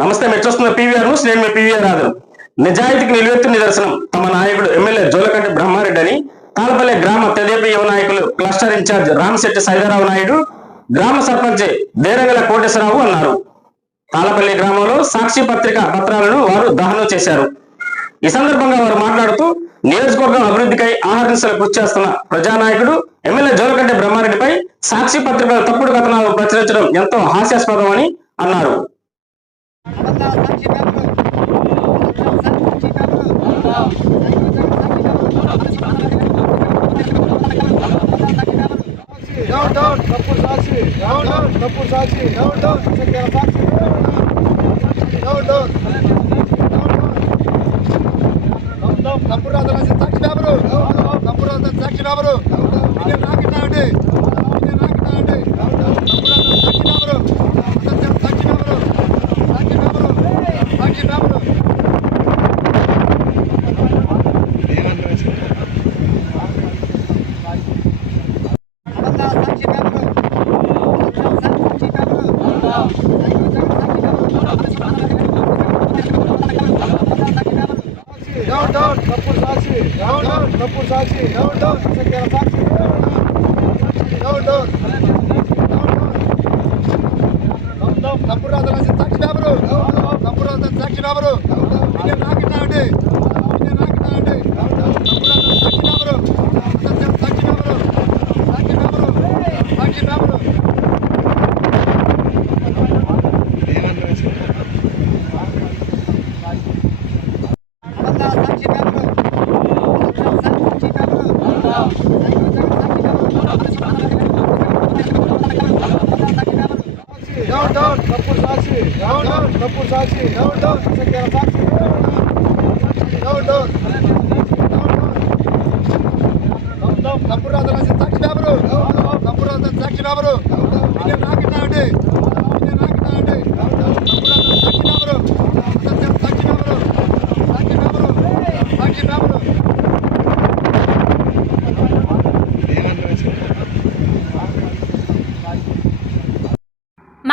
నమస్తే మీరు PVR PVR news. నేను మీ పీవీఆర్ ఆదం నిజాయితీకి నిలువెత్తు నిదర్శనం. తమ నాయకుడు ఎమ్మెల్యే జోలకంటి బ్రహ్మారెడ్డి అని తాళపల్లె గ్రామ తెదేపీ యువ నాయకులు క్లస్టర్ ఇన్ఛార్జ్ రామశెట్టి సైదారావు నాయుడు గ్రామ సర్పంచ్ దేరంగల కోటేశ్వరరావు అన్నారు. తాళపల్లి గ్రామంలో సాక్షి పత్రిక పత్రాలను వారు దహనం చేశారు. ఈ సందర్భంగా వారు మాట్లాడుతూ నియోజకవర్గం అభివృద్ధికై ఆహరించలు కృషి చేస్తున్న ప్రజానాయకుడు ఎమ్మెల్యే జోలకంటి బ్రహ్మారెడ్డిపై సాక్షి పత్రికల తప్పుడు కథనాలు ప్రచురించడం ఎంతో హాస్యాస్పదం అని అన్నారు. Kapoor Sakshi down down Kapoor Sakshi down చక్కెర Sakshi down down down Kapoor Raju Sakshi Babur Kapoor Raju Sakshi బాబరు రాకిటాండి ఇది రాకిటాండి కపూర్ రాజు సాక్షి బాబరు సాక్షి బాబరు సాక్షి బాబరు సాక్షి బాబరు సాక్షి బాబరు Sakshi Babur down Kapoor Sakshi down down Kapoor Sakshi down down. చక్కెర Sakshi. Down down. Down down. Kapoor Raju Sakshi Babur Kapoor Raju Sakshi బాబరు ఇది రాకిటాండి ఇది రాకిటాండి కపూర్ రాజు సాక్షి బాబరు సాక్షి బాబరు సాక్షి బాబరు సాక్షి బాబరు సాక్షి బాబరు Sakshi Babur down down Kapoor Sakshi down down Kapoor Sakshi down down చక్కెర Sakshi down down down down Kapoor Raju Sakshi Babur Kapoor Raju Sakshi బాబరు ఇది రాకిటాండి ఇది రాకిటాండి కపూర్ రాజు సాక్షి బాబరు సాక్షి బాబరు సాక్షి బాబరు సాక్షి బాబరు